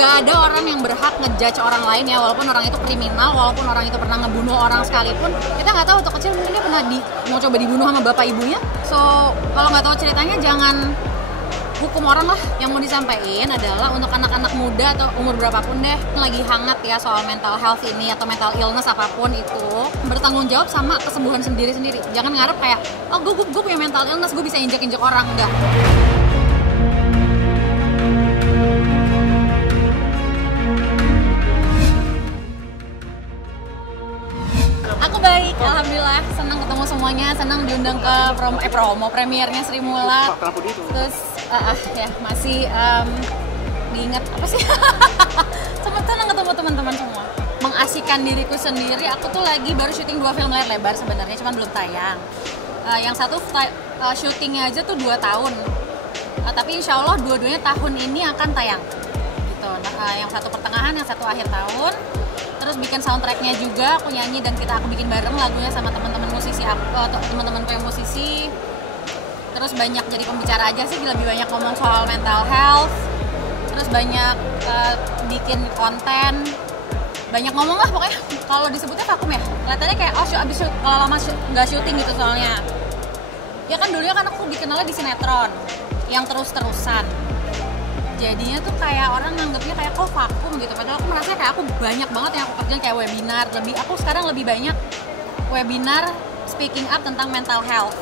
nggak ada orang yang berhak ngejudge orang lain ya, walaupun orang itu kriminal, walaupun orang itu pernah ngebunuh orang sekalipun. Kita nggak tahu waktu kecil mungkin dia pernah mau coba dibunuh sama bapak ibunya. So kalau nggak tahu ceritanya jangan hukum orang lah. Yang mau disampaikan adalah untuk anak-anak muda atau umur berapapun deh, lagi hangat ya soal mental health ini atau mental illness apapun itu, bertanggung jawab sama kesembuhan sendiri-sendiri. Jangan ngarep kayak, oh gue punya mental illness, gue bisa injek-injek orang. Enggak. Aku baik, alhamdulillah, senang ketemu semuanya, senang diundang ke promo premiernya Sri Mulat. Terus ya masih diingat apa sih? Senang ketemu teman-teman semua. Mengasihkan diriku sendiri, aku tuh lagi baru syuting 2 film layar lebar sebenarnya, cuman belum tayang. Yang satu syutingnya aja tuh 2 tahun. Tapi insya Allah dua-duanya tahun ini akan tayang. Gitu. Yang satu pertengahan, yang satu akhir tahun. Terus bikin soundtracknya juga, aku nyanyi dan aku bikin bareng lagunya sama teman-teman musisi aku atau teman-temanku yang musisi. Terus banyak jadi pembicara aja sih, lebih banyak ngomong soal mental health. Terus banyak bikin konten, banyak ngomong lah pokoknya. Kalau disebutnya vakum ya, kelihatannya kayak abis kalau lama nggak syuting gitu soalnya. Ya kan dulunya kan aku dikenalnya di sinetron yang terus-terusan. Jadinya tuh kayak orang nganggapnya kayak kok vakum gitu, padahal aku merasa kayak aku banyak banget yang aku kerjain, kayak webinar. Aku sekarang lebih banyak webinar speaking up tentang mental health.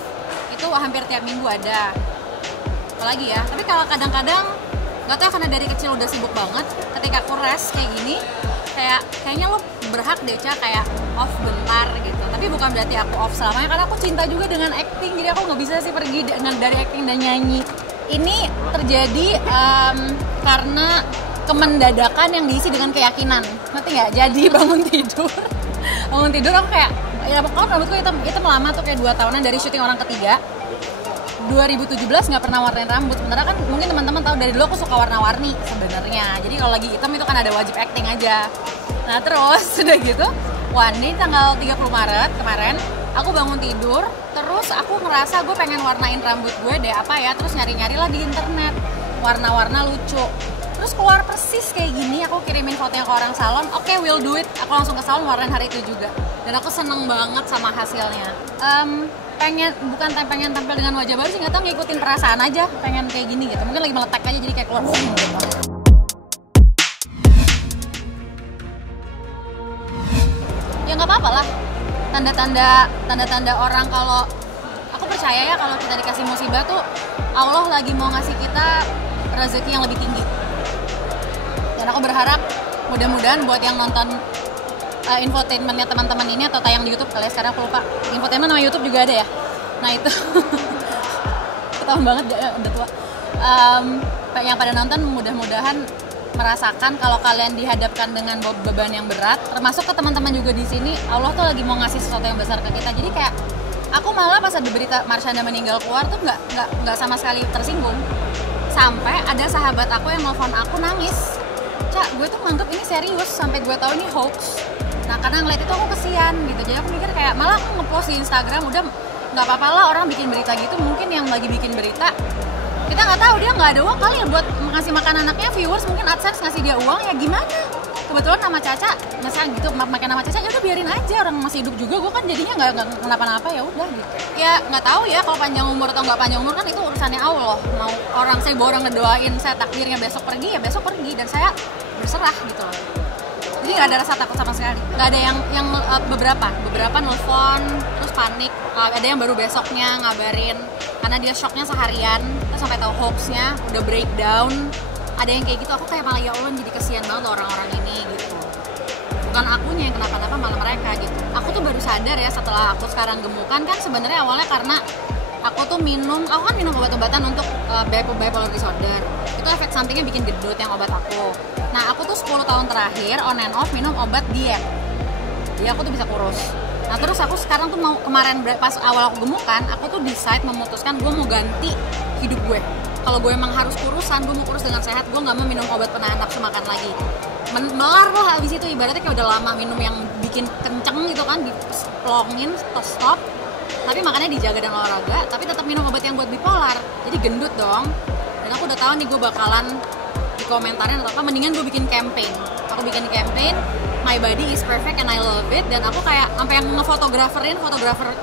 Itu hampir tiap minggu ada. Apalagi ya, tapi kalau kadang-kadang nggak tahu karena dari kecil udah sibuk banget, ketika aku rest kayak gini, kayaknya lo berhak deh kayak off bentar gitu. Tapi bukan berarti aku off selamanya, karena aku cinta juga dengan acting, jadi aku nggak bisa sih pergi dari acting dan nyanyi. Ini terjadi karena kemendadakan yang diisi dengan keyakinan. Ngerti nggak? Jadi bangun tidur aku kayak, ya pokoknya rambutku hitam lama tuh kayak 2 tahunan dari syuting orang ketiga. 2017 nggak pernah warnain rambut. Sebenarnya kan mungkin teman-teman tahu dari dulu aku suka warna-warni sebenarnya. Jadi kalau lagi hitam itu kan ada wajib acting aja. Nah terus udah gitu, one day tanggal 30 Maret kemarin, aku bangun tidur, terus aku ngerasa gue pengen warnain rambut gue deh apa ya, terus nyari-nyari lah di internet warna-warna lucu, terus keluar persis kayak gini. Aku kirimin fotonya ke orang salon, oke, we'll do it. Aku langsung ke salon warnain hari itu juga, dan aku seneng banget sama hasilnya. Pengen tampil dengan wajah baru sih, nggak tahu, ngikutin perasaan aja, pengen kayak gini gitu. Mungkin lagi meletek aja jadi kayak keluar gitu. Ya nggak apa-apa lah, tanda-tanda orang. Kalau aku percaya ya, kalau kita dikasih musibah tuh Allah lagi mau ngasih kita rezeki yang lebih tinggi. Dan aku berharap mudah-mudahan buat yang nonton infotainmentnya teman-teman ini atau tayang di YouTube kali ya, sekarang aku lupa infotainment sama YouTube juga ada ya. Nah itu ketahuan banget udah tua. Yang pada nonton mudah-mudahan merasakan kalau kalian dihadapkan dengan beban yang berat, termasuk ke teman-teman juga di sini, Allah tuh lagi mau ngasih sesuatu yang besar ke kita. Jadi kayak aku malah pas ada berita Marshanda meninggal keluar tuh nggak sama sekali tersinggung. Sampai ada sahabat aku yang nelfon aku nangis, Cak, gue tuh nganggep ini serius sampai gue tahu ini hoax. Nah karena ngeliat itu aku kesian gitu, jadi aku mikir kayak malah aku ngepost di Instagram, udah nggak apa-apa lah orang bikin berita gitu, mungkin yang lagi bikin berita kita nggak tahu dia nggak ada uang kali ya buat ngasih makan anaknya, viewers mungkin AdSense ngasih dia uang, ya gimana? Kebetulan nama Caca, misalnya gitu, pakai nama Caca, ya udah biarin aja, orang masih hidup juga, gue kan jadinya nggak kenapa-napa, ya udah gitu. Ya nggak tahu ya kalau panjang umur atau nggak panjang umur kan itu urusannya Allah. Mau orang saya ngedoain saya takdirnya besok pergi ya besok pergi, dan saya berserah gitu loh. Jadi nggak ada rasa takut sama sekali. Nggak ada yang beberapa nelfon terus panik, ada yang baru besoknya ngabarin karena dia shocknya seharian, terus sampai tahu hoaxnya udah breakdown. Ada yang kayak gitu, aku kayak malah ya Allah jadi kesian banget orang-orang ini gitu. Bukan akunya yang kenapa-napa, malah mereka gitu. Aku tuh baru sadar ya setelah aku sekarang gemukan, kan sebenarnya awalnya karena aku tuh minum obat-obatan untuk bipolar disorder. Itu efek sampingnya bikin gendut yang obat aku. Nah aku tuh 10 tahun terakhir on and off minum obat diet, jadi aku tuh bisa kurus. Nah terus aku sekarang tuh mau, kemarin pas awal aku gemukan, aku tuh memutuskan gue mau ganti hidup gue. Kalau gue emang harus kurusan, gue mau kurus dengan sehat, gue nggak mau minum obat penahan nafsu makan lagi. Melar loh habis itu, ibaratnya kayak udah lama minum yang bikin kenceng gitu kan, diplongin, stop. Tapi makannya dijaga dan olahraga, tapi tetap minum obat yang buat bipolar, jadi gendut dong. Dan aku udah tahu nih gue bakalan dikomentarin atau apa, mendingan gue bikin campaign. Aku bikin campaign My Body is Perfect and I Love It, dan aku kayak sampai yang fotografer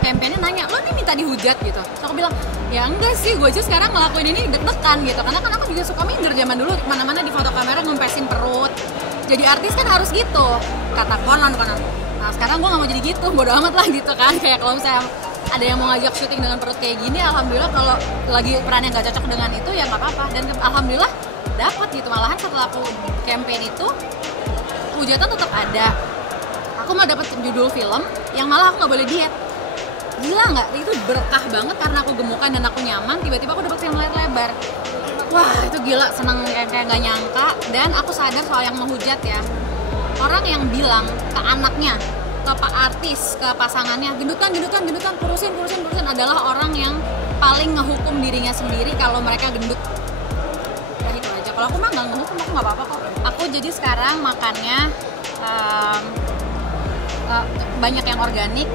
campaignnya nanya, lo nih minta dihujat gitu. Terus aku bilang, ya enggak sih, gue aja sekarang ngelakuin ini deg-degan gitu, karena kan aku juga suka minder zaman dulu, mana-mana di foto kamera ngempesin perut. Jadi artis kan harus gitu, kata konon. Nah sekarang gue gak mau jadi gitu, bodo amat lah gitu kan. Kayak kalau misalnya ada yang mau ngajak syuting dengan perut kayak gini, alhamdulillah kalau lagi peran yang gak cocok dengan itu ya gak apa-apa. Dan alhamdulillah dapet gitu, malahan setelah aku campaign itu hujatan tetap ada. Aku malah dapet judul film yang malah aku gak boleh diet. Gila nggak? Itu berkah banget karena aku gemukan dan aku nyaman. Tiba-tiba aku dapet film lebar. Wah itu gila, seneng kayak gak nyangka. Dan aku sadar soal yang menghujat ya. Orang yang bilang ke anaknya, ke pak artis, ke pasangannya, gendutan, kurusin adalah orang yang paling ngehukum dirinya sendiri kalau mereka gendut. Ya itu aja. Kalau aku mah nggak ngehukum, aku nggak apa-apa kok. Aku jadi sekarang makannya banyak yang organik,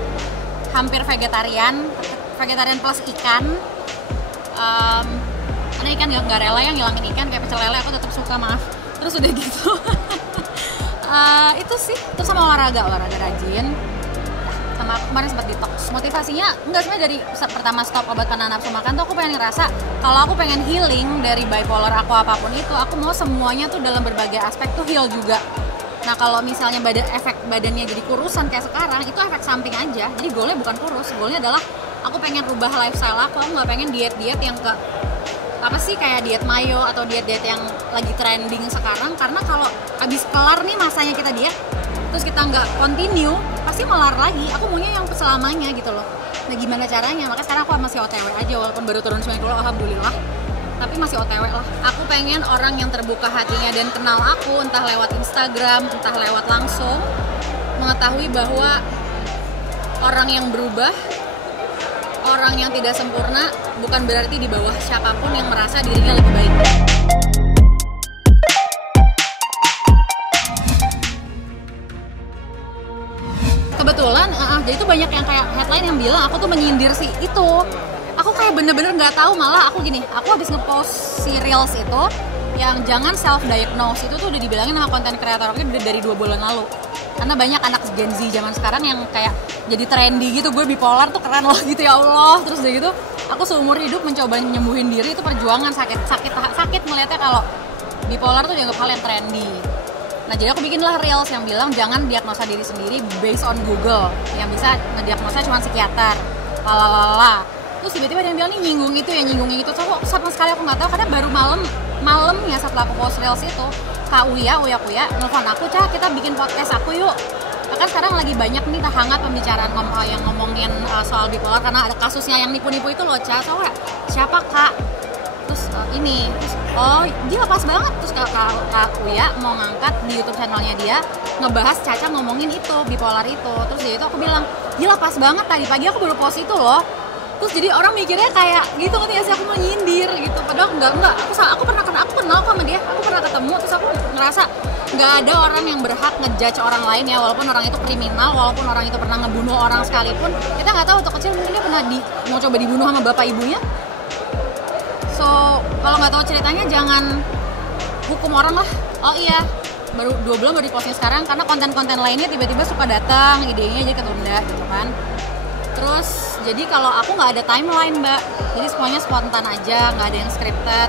hampir vegetarian plus ikan. Karena ikan nggak rela yang ngilangin ikan, kayak pecel lele aku tetap suka, maaf. Terus udah gitu. Itu sih, terus sama olahraga rajin. Sama kemarin sempat detox. Motivasinya enggak, sebenarnya dari pertama stop obat penenang nafsu makan tuh aku pengen ngerasa kalau aku pengen healing dari bipolar aku apapun itu, aku mau semuanya tuh dalam berbagai aspek tuh heal juga. Nah kalau misalnya efek badannya jadi kurusan kayak sekarang, itu efek samping aja. Jadi goalnya bukan kurus, goalnya adalah aku pengen rubah lifestyle aku nggak pengen diet yang ke apa sih kayak diet mayo atau diet yang lagi trending sekarang. Karena kalau abis kelar nih masanya kita diet terus kita nggak continue, pasti melar lagi. Aku maunya yang selamanya gitu loh. Nah gimana caranya? Makanya sekarang aku masih OTW aja, walaupun baru turun 90 kilo, alhamdulillah, tapi masih OTW lah. Aku pengen orang yang terbuka hatinya dan kenal aku, entah lewat Instagram, entah lewat langsung, mengetahui bahwa orang yang berubah, orang yang tidak sempurna, bukan berarti di bawah siapapun yang merasa dirinya lebih baik. Kebetulan, jadi itu banyak yang kayak headline yang bilang aku tuh menyindir si itu. Aku kayak bener-bener nggak tahu, malah aku gini, aku habis ngepost si reels itu yang jangan self diagnose, itu tuh udah dibilangin sama konten kreatornya udah dari 2 bulan lalu. Karena banyak anak Gen Z zaman sekarang yang kayak jadi trendy gitu, gue bipolar tuh keren loh gitu, ya Allah. Terus udah gitu, aku seumur hidup mencoba nyembuhin diri, itu perjuangan, sakit melihatnya kalau bipolar tuh dianggap hal yang trendy. Nah jadi aku bikinlah reels yang bilang jangan diagnosa diri sendiri based on Google, yang bisa ngediagnosa cuma psikiater, lalala. Terus tiba-tiba dia bilang nih nyinggung itu. So, sama sekali aku nggak tahu, karena baru malam ya setelah aku post reels itu, Kak Uya nelfon aku, Cah kita bikin podcast aku yuk. Kan sekarang lagi banyak nih hangat pembicaraan yang ngomongin soal bipolar, karena ada kasusnya yang nipu-nipu itu loh, Cah. Soalnya siapa Kak? Terus oh dia pas banget. Terus Kak Uya mau ngangkat di YouTube channelnya dia ngebahas Caca ngomongin itu, bipolar itu. Terus dia itu aku bilang, gila pas banget, tadi pagi aku baru post itu loh. Terus jadi orang mikirnya kayak gitu, ngerti gak sih, aku mau nyindir gitu. Padahal enggak, aku kenal kok sama dia, aku pernah ketemu. Terus aku ngerasa nggak ada orang yang berhak ngejudge orang lain ya, walaupun orang itu kriminal, walaupun orang itu pernah ngebunuh orang sekalipun. Kita nggak tahu, waktu kecil mungkin dia pernah mau coba dibunuh sama bapak ibunya. So kalau nggak tahu ceritanya jangan hukum orang lah. Oh iya, baru 2 bulan baru diposting sekarang, karena konten-konten lainnya tiba-tiba suka datang, idenya jadi ketunda gitu kan. Terus jadi kalau aku nggak ada timeline mbak, jadi semuanya spontan aja, nggak ada yang scripted.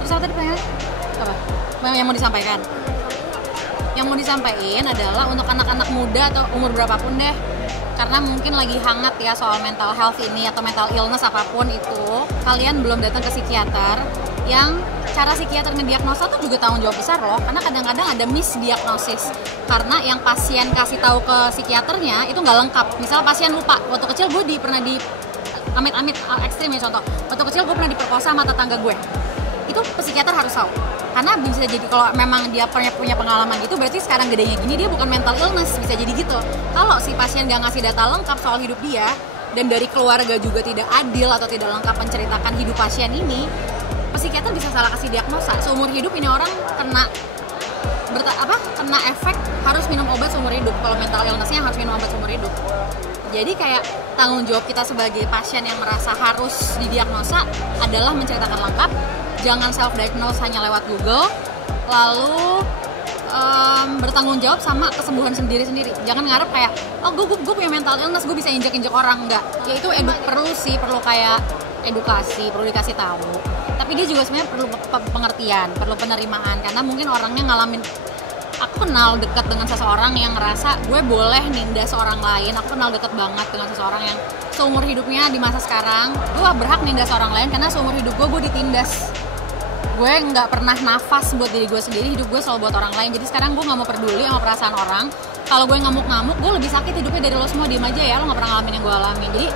Terus apa tadi pengen? Apa? Yang mau disampaikan? Yang mau disampaikan adalah untuk anak-anak muda atau umur berapapun deh, karena mungkin lagi hangat ya soal mental health ini atau mental illness apapun itu, kalian belum datang ke psikiater. Yang cara psikiater ngediagnosa tuh juga tanggung jawab besar loh, karena kadang-kadang ada misdiagnosis, karena yang pasien kasih tahu ke psikiaternya itu nggak lengkap. Misal pasien lupa, waktu kecil gue pernah di amit-amit ekstrim ya, contoh waktu kecil gue pernah diperkosa sama tetangga gue, itu psikiater harus tahu, karena bisa jadi kalau memang dia punya pengalaman gitu, berarti sekarang gedenya gini dia bukan mental illness, bisa jadi gitu. Kalau si pasien nggak ngasih data lengkap soal hidup dia, dan dari keluarga juga tidak adil atau tidak lengkap menceritakan hidup pasien ini, psikiater bisa salah kasih diagnosa. Seumur hidup ini orang kena efek harus minum obat seumur hidup. Kalau mental illness-nya harus minum obat seumur hidup. Jadi kayak tanggung jawab kita sebagai pasien yang merasa harus didiagnosa adalah menceritakan lengkap. Jangan self diagnose hanya lewat Google. lalu bertanggung jawab sama kesembuhan sendiri-sendiri. Jangan ngarep kayak, oh gue punya mental illness, gue bisa injek orang. Enggak, ya itu perlu kayak edukasi, perlu dikasih tahu. Tapi dia juga sebenarnya perlu pengertian, perlu penerimaan, karena mungkin orangnya ngalamin. Aku kenal dekat dengan seseorang yang ngerasa gue boleh nindas orang lain. Aku kenal dekat banget dengan seseorang yang seumur hidupnya di masa sekarang gue berhak nindas orang lain karena seumur hidup gue ditindas. Gue nggak pernah nafas buat diri gue sendiri, hidup gue selalu buat orang lain. Jadi sekarang gue nggak mau peduli sama perasaan orang. Kalau gue ngamuk-ngamuk, gue lebih sakit hidupnya dari lo semua. Diem aja ya, lo nggak pernah ngalamin yang gue alami. Jadi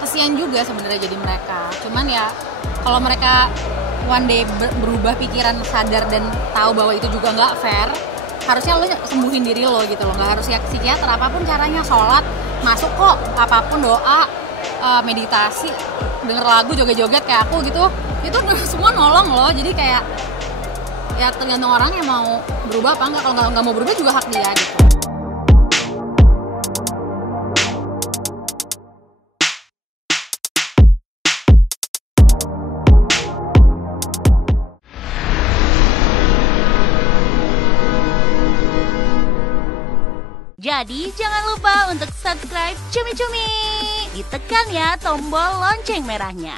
kasian juga sebenarnya jadi mereka. Cuman ya kalau mereka one day berubah pikiran, sadar dan tahu bahwa itu juga nggak fair, harusnya lo sembuhin diri lo gitu loh. Nggak harus ya ke psikiater, apapun caranya, sholat masuk kok, apapun, doa, meditasi, denger lagu, joget-joget kayak aku gitu, itu semua nolong loh. Jadi kayak ya tergantung orang yang mau berubah apa enggak. Kalau nggak mau berubah juga hak dia gitu. Jadi jangan lupa untuk subscribe Cumi Cumi. Ditekan ya tombol lonceng merahnya.